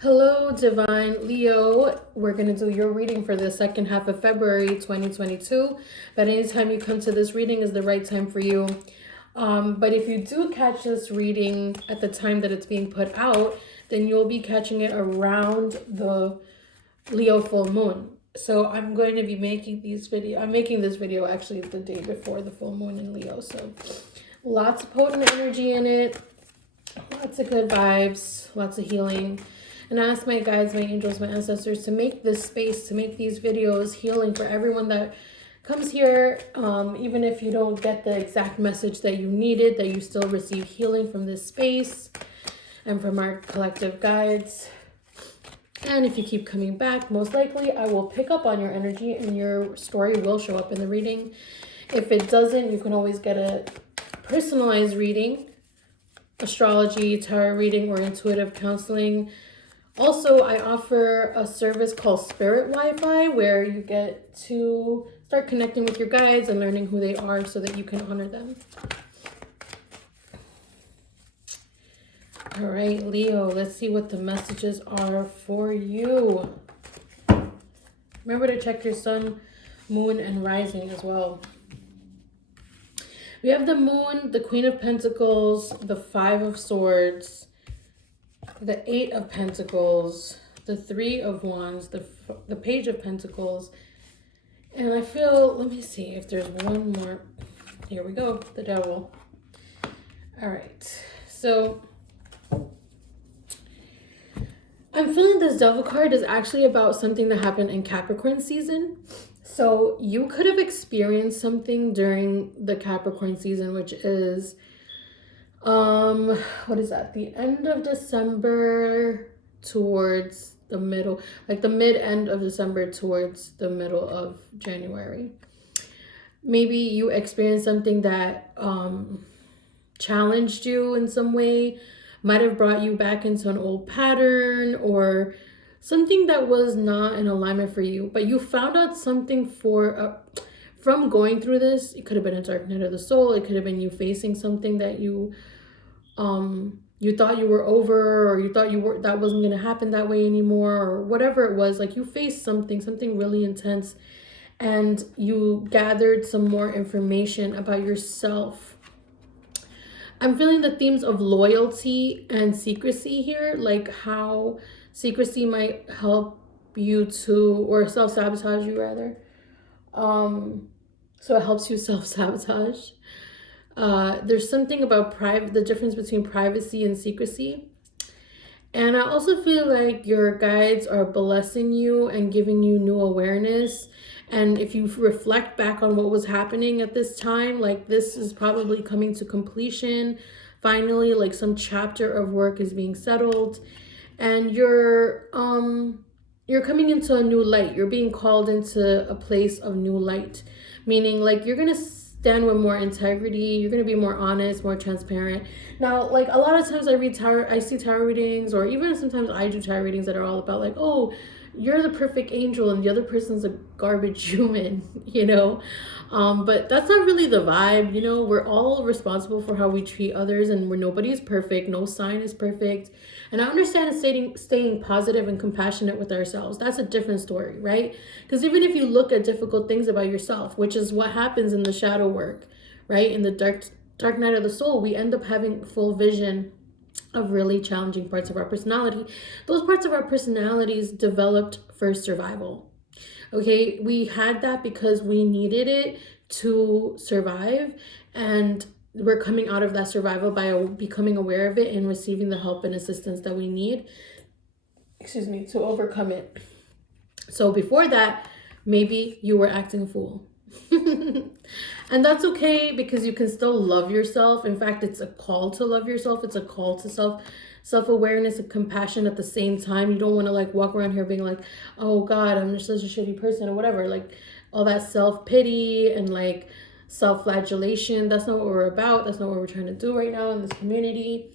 Hello, Divine Leo. We're going to do your reading for the second half of February 2022. But anytime you come to this reading is the right time for you. But if you do catch this reading at the time that it's being put out, then you'll be catching it around the Leo full moon. So I'm going to be making this video actually the day before the full moon in Leo. So lots of potent energy in it, lots of good vibes, lots of healing. And I ask my guides, my angels, my ancestors to make this space, to make these videos healing for everyone that comes here. Even if you don't get the exact message that you needed, that you still receive healing from this space and from our collective guides. And if you keep coming back, most likely I will pick up on your energy and your story will show up in the reading. If it doesn't, you can always get a personalized reading, astrology, tarot reading, or intuitive counseling. Also, I offer a service called Spirit Wi-Fi where you get to start connecting with your guides and learning who they are so that you can honor them. All right, Leo, let's see what the messages are for you. Remember to check your sun, moon, and rising as well. We have the moon, the Queen of Pentacles, the Five of Swords, the Eight of Pentacles, the Three of Wands, the Page of Pentacles, and I feel, let me see if there's one more. Here we go, the Devil. All right, so I'm feeling this Devil card is actually about something that happened in Capricorn season. So you could have experienced something during the Capricorn season, which is what is that, the end of December towards the middle, like the mid-end of December towards the middle of January. Maybe you experienced something that challenged you in some way, might have brought you back into an old pattern or something that was not in alignment for you, but you found out something from going through this. It could have been a dark night of the soul. It could have been you facing something that you thought you were over, or you thought that wasn't going to happen that way anymore, or whatever it was. Like you faced something really intense, and you gathered some more information about yourself. I'm feeling the themes of loyalty and secrecy here, like how secrecy might help you to, or self-sabotage you rather. So it helps you self-sabotage. There's something about the difference between privacy and secrecy. And I also feel like your guides are blessing you and giving you new awareness. And if you reflect back on what was happening at this time, like this is probably coming to completion. Finally, like some chapter of work is being settled. And you're coming into a new light. You're being called into a place of new light. Meaning like you're going to stand with more integrity. You're going to be more honest, more transparent. Now, like a lot of times I see tarot readings, or even sometimes I do tarot readings that are all about like, oh, you're the perfect angel and the other person's a garbage human, you know? But that's not really the vibe, you know? We're all responsible for how we treat others, and nobody's perfect. No sign is perfect. And I understand staying positive and compassionate with ourselves. That's a different story, right? Because even if you look at difficult things about yourself, which is what happens in the shadow work, right? In the dark night of the soul, we end up having full vision of really challenging parts of our personality. Those parts of our personalities developed for survival. Okay, we had that because we needed it to survive, and we're coming out of that survival by becoming aware of it and receiving the help and assistance that we need, to overcome it. So before that, maybe you were acting a fool. And that's okay, because you can still love yourself. In fact, it's a call to love yourself. It's a call to self-awareness and compassion at the same time. You don't want to like walk around here being like, oh God, I'm just such a shitty person or whatever. Like all that self-pity and like self-flagellation. That's not what we're about. That's not what we're trying to do right now in this community.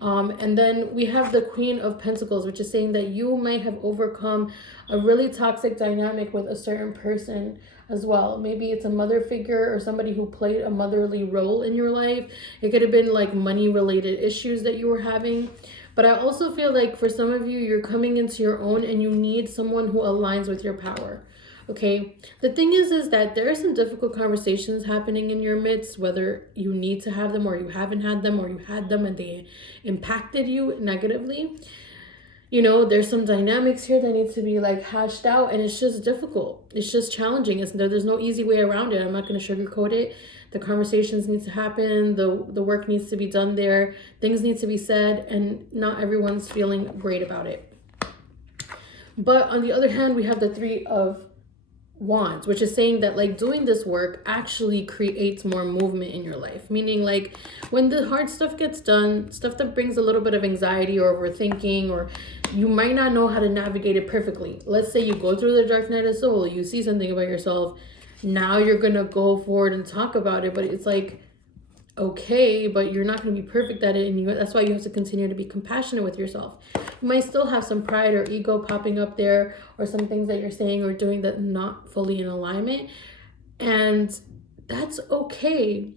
And then we have the Queen of Pentacles, which is saying that you might have overcome a really toxic dynamic with a certain person as well. Maybe it's a mother figure or somebody who played a motherly role in your life. It could have been like money related issues that you were having. But I also feel like for some of you, you're coming into your own and you need someone who aligns with your power. Okay, the thing is that there are some difficult conversations happening in your midst, whether you need to have them or you haven't had them, or you had them and they impacted you negatively. You know, there's some dynamics here that need to be like hashed out, and it's just difficult. It's just challenging. There's no easy way around it. I'm not going to sugarcoat it. The conversations need to happen. The work needs to be done there. Things need to be said, and not everyone's feeling great about it. But on the other hand, we have the Three of Wands, which is saying that like doing this work actually creates more movement in your life. Meaning like when the hard stuff gets done, stuff that brings a little bit of anxiety or overthinking, or you might not know how to navigate it perfectly. Let's say you go through the dark night of soul, you see something about yourself. Now you're going to go forward and talk about it, but it's like, okay, but you're not going to be perfect at it, and that's why you have to continue to be compassionate with yourself. You might still have some pride or ego popping up there, or some things that you're saying or doing that not fully in alignment, and that's okay.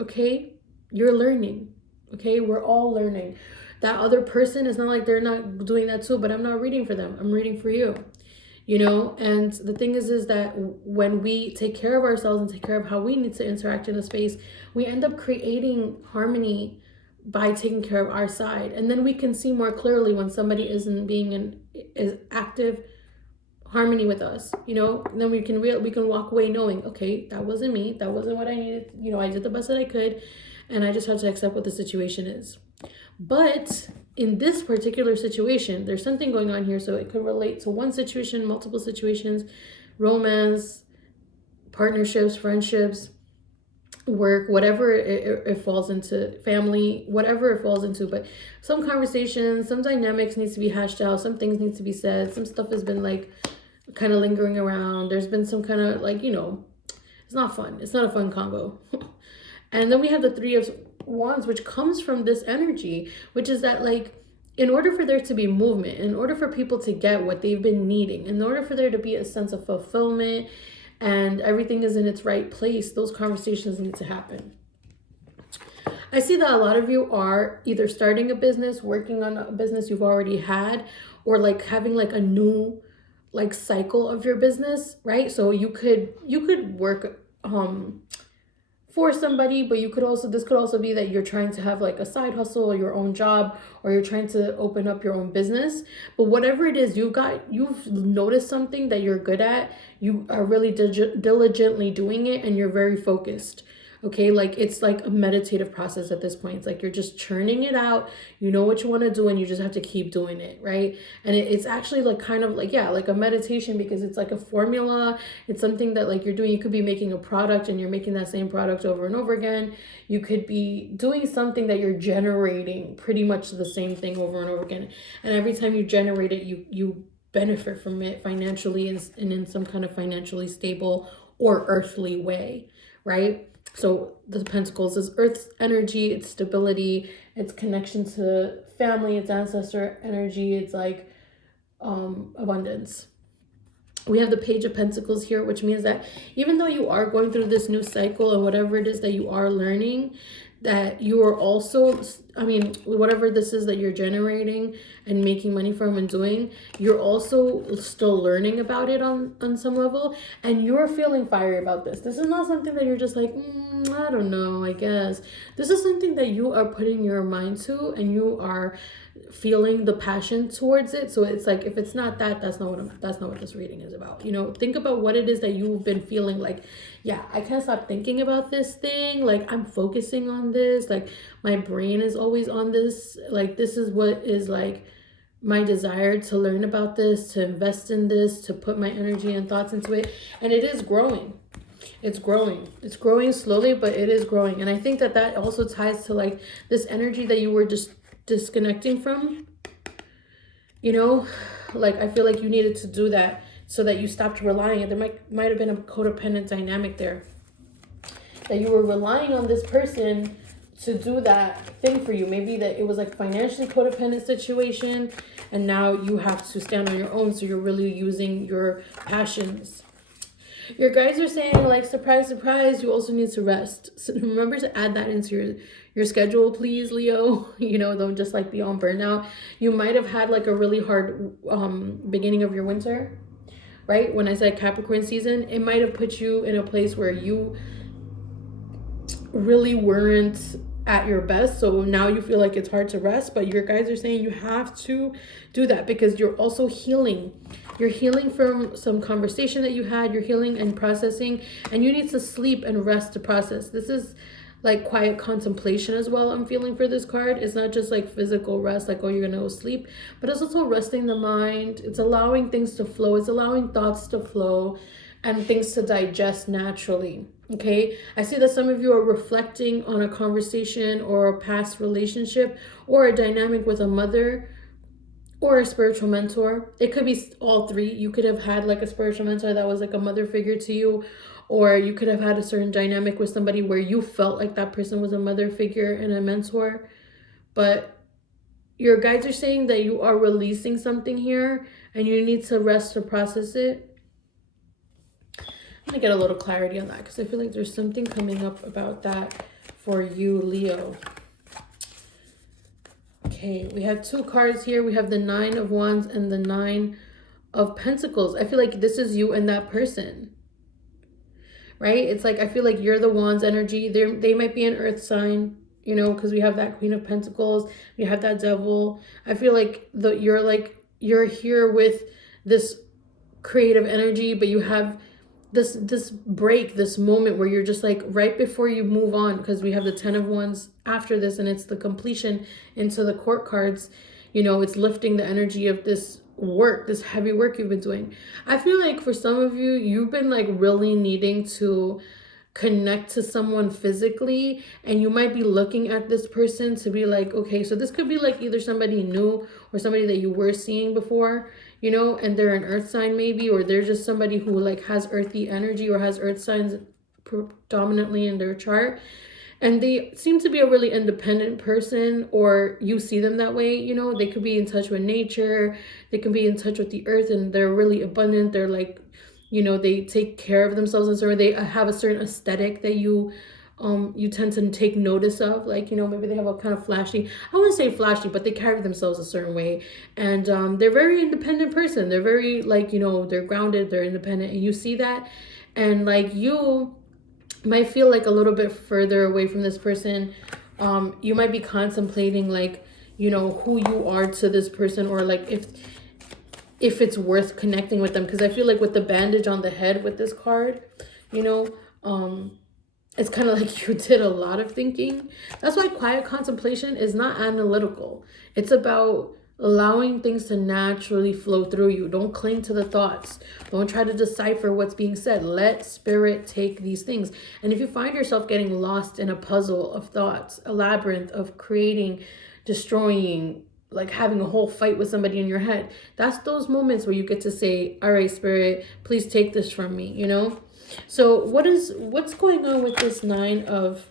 Okay, you're learning. Okay, we're all learning. That other person is not like they're not doing that too, but I'm not reading for them, I'm reading for you. You know, and the thing is that when we take care of ourselves and take care of how we need to interact in a space, we end up creating harmony by taking care of our side. And then we can see more clearly when somebody isn't being in active harmony with us, you know. And then we can walk away knowing, okay, that wasn't me, that wasn't what I needed, you know, I did the best that I could, and I just have to accept what the situation is. But in this particular situation, there's something going on here. So it could relate to one situation, multiple situations, romance, partnerships, friendships, work, whatever it falls into, family, whatever it falls into. But some conversations, some dynamics needs to be hashed out. Some things need to be said. Some stuff has been like kind of lingering around. There's been some kind of like, you know, it's not fun. It's not a fun combo. And then we have the Three of Wands, which comes from this energy, which is that like, in order for there to be movement, in order for people to get what they've been needing, in order for there to be a sense of fulfillment and everything is in its right place, those conversations need to happen. I see that a lot of you are either starting a business, working on a business you've already had, or like having like a new like cycle of your business, right? So you could work for somebody, but this could also be that you're trying to have like a side hustle or your own job, or you're trying to open up your own business. But whatever it is, you've noticed something that you're good at, you are really diligently doing it, and you're very focused. Okay, like it's like a meditative process at this point. It's like you're just churning it out. You know what you want to do, and you just have to keep doing it, right? And it's actually like kind of like, yeah, like a meditation, because it's like a formula. It's something that like you're doing. You could be making a product and you're making that same product over and over again. You could be doing something that you're generating pretty much the same thing over and over again. And every time you generate it, you benefit from it financially and in some kind of financially stable or earthly way, right? So the Pentacles is Earth's energy, it's stability, it's connection to family, it's ancestor energy, it's like abundance. We have the Page of Pentacles here, which means that even though you are going through this new cycle and whatever it is that you are learning, that you are also, I mean, whatever this is that you're generating and making money from and doing, you're also still learning about it on some level, and you're feeling fiery about this. This is not something that you're just like, I don't know, I guess. This is something that you are putting your mind to, and you are feeling the passion towards it. So it's like, if it's not that, that's not what this reading is about. You know, think about what it is that you've been feeling like, yeah, I can't stop thinking about this thing, like I'm focusing on this, like my brain is always on this, like this is what is like my desire to learn about this, to invest in this, to put my energy and thoughts into it. And it is growing. It's growing slowly, but it is growing. And I think that also ties to like this energy that you were just disconnecting from, you know, like I feel like you needed to do that so that you stopped relying. There might have been a codependent dynamic there, that you were relying on this person to do that thing for you. Maybe that it was like financially codependent situation, and now you have to stand on your own, so you're really using your passions. Your guys are saying, like, surprise, surprise, you also need to rest. So remember to add that into your schedule, please, Leo. You know, don't just like be on burnout. You might have had like a really hard beginning of your winter, right? When I said Capricorn season, it might have put you in a place where you really weren't at your best. So now you feel like it's hard to rest, but your guys are saying you have to do that because you're also healing. You're healing from some conversation that you had. You're healing and processing, and you need to sleep and rest to process. This is like quiet contemplation as well. I'm feeling for this card. It's not just like physical rest, like, oh, you're gonna go sleep, but it's also resting the mind. It's allowing things to flow. It's allowing thoughts to flow and things to digest naturally. Okay, I see that some of you are reflecting on a conversation or a past relationship or a dynamic with a mother or a spiritual mentor. It could be all three. You could have had like a spiritual mentor that was like a mother figure to you, or you could have had a certain dynamic with somebody where you felt like that person was a mother figure and a mentor. But your guides are saying that you are releasing something here and you need to rest to process it. I'm gonna get a little clarity on that because I feel like there's something coming up about that for you, Leo. Okay, we have two cards here. We have the Nine of Wands and the Nine of Pentacles. I feel like this is you and that person, right? It's like, I feel like you're the Wands energy. They might be an earth sign, you know, because we have that Queen of Pentacles. We have that Devil. I feel like you're here with this creative energy, but you have this break, this moment where you're just like right before you move on, because we have the Ten of Wands after this, and it's the completion into the Court cards. You know, it's lifting the energy of this work, this heavy work you've been doing. I feel like for some of you, you've been like really needing to connect to someone physically, and you might be looking at this person to be like, okay, so this could be like either somebody new or somebody that you were seeing before, you know, and they're an earth sign maybe, or they're just somebody who like has earthy energy or has earth signs predominantly in their chart, and they seem to be a really independent person, or you see them that way. You know, they could be in touch with nature, they can be in touch with the earth, and they're really abundant. They're like, you know, they take care of themselves, and so they have a certain aesthetic that you tend to take notice of. Like, you know, maybe they have a kind of flashy, I wouldn't say flashy, but they carry themselves a certain way, and they're very independent person. They're very like, you know, they're grounded, they're independent, and you see that, and like you might feel like a little bit further away from this person. You might be contemplating like, you know, who you are to this person, or like if it's worth connecting with them, because I feel like with the bandage on the head with this card, you know, it's kind of like you did a lot of thinking. That's why quiet contemplation is not analytical. It's about allowing things to naturally flow through you. Don't cling to the thoughts. Don't try to decipher what's being said. Let spirit take these things. And if you find yourself getting lost in a puzzle of thoughts, a labyrinth of creating, destroying, like having a whole fight with somebody in your head, that's those moments where you get to say, all right, spirit, please take this from me, you know? So what's going on with this Nine of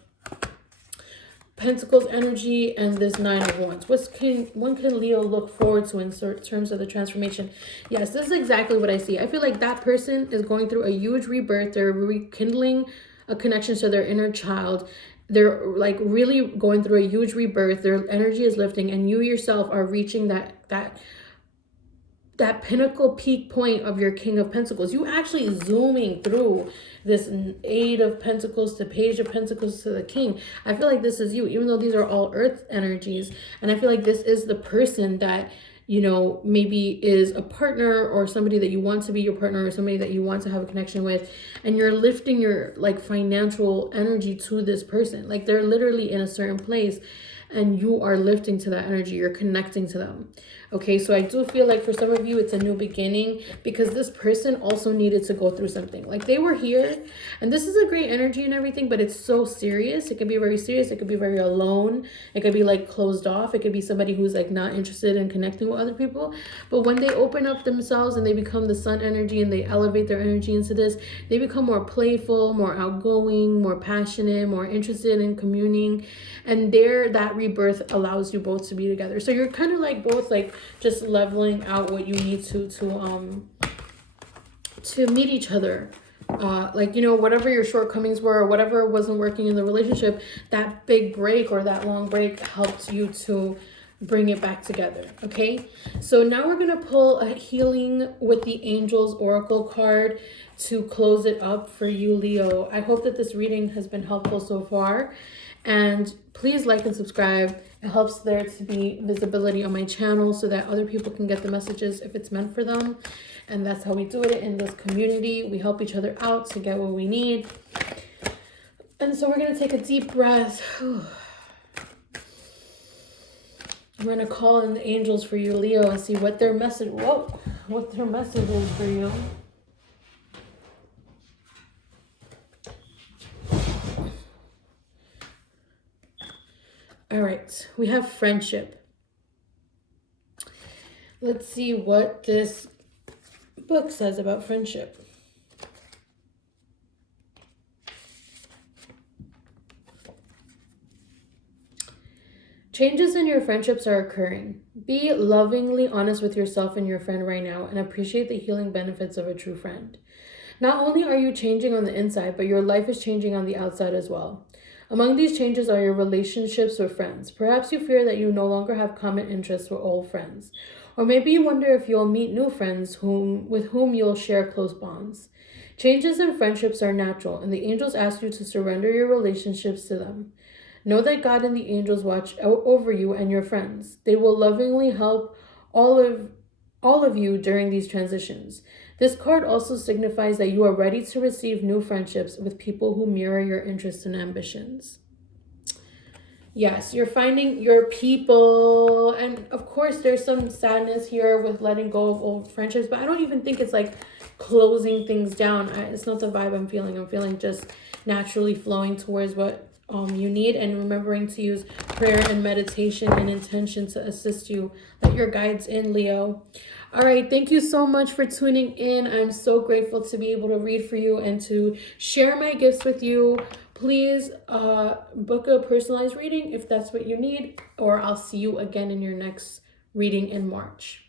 Pentacles energy and this Nine of Wands? What can Leo look forward to in terms of the transformation? Yes, this is exactly what I see. I feel like that person is going through a huge rebirth. They're rekindling a connection to their inner child. They're like really going through a huge rebirth. Their energy is lifting, and you yourself are reaching that pinnacle peak point of your King of Pentacles. You actually zooming through this Eight of Pentacles to Page of Pentacles to the King. I feel like this is you, even though these are all earth energies. And I feel like this is the person that, you know, maybe is a partner or somebody that you want to be your partner or somebody that you want to have a connection with. And you're lifting your like financial energy to this person. Like they're literally in a certain place and you are lifting to that energy. You're connecting to them. Okay, so I do feel like for some of you, it's a new beginning because this person also needed to go through something. Like they were here and this is a great energy and everything, but it's so serious. It can be very serious. It could be very alone. It could be like closed off. It could be somebody who's like not interested in connecting with other people. But when they open up themselves and they become the sun energy and they elevate their energy into this, they become more playful, more outgoing, more passionate, more interested in communing. And that rebirth allows you both to be together. So you're kind of like both like just leveling out what you need to meet each other, like, you know, whatever your shortcomings were or whatever wasn't working in the relationship, that big break or that long break helped you to bring it back together. Okay, so now we're gonna pull a healing with the Angels Oracle card to close it up for you, Leo. I hope that this reading has been helpful so far, and please like and subscribe. It helps there to be visibility on my channel so that other people can get the messages if it's meant for them. And that's how we do it in this community. We help each other out to get what we need. And so we're gonna take a deep breath. I'm going to call in the angels for you, Leo, and see what their message, what their message is for you. All right, we have friendship. Let's see what this book says about friendship. Changes in your friendships are occurring. Be lovingly honest with yourself and your friend right now and appreciate the healing benefits of a true friend. Not only are you changing on the inside, but your life is changing on the outside as well. Among these changes are your relationships with friends. Perhaps you fear that you no longer have common interests with old friends. Or maybe you wonder if you'll meet new friends with whom you'll share close bonds. Changes in friendships are natural, and the angels ask you to surrender your relationships to them. Know that God and the angels watch over you and your friends. They will lovingly help all of you during these transitions. This card also signifies that you are ready to receive new friendships with people who mirror your interests and ambitions. Yes, you're finding your people. And of course, there's some sadness here with letting go of old friendships, but I don't even think it's like closing things down. It's not the vibe I'm feeling. I'm feeling just naturally flowing towards what you need, and remembering to use prayer and meditation and intention to assist you. Let your guides in, Leo. All right, thank you so much for tuning in. I'm so grateful to be able to read for you and to share my gifts with you. Please book a personalized reading if that's what you need, or I'll see you again in your next reading in March.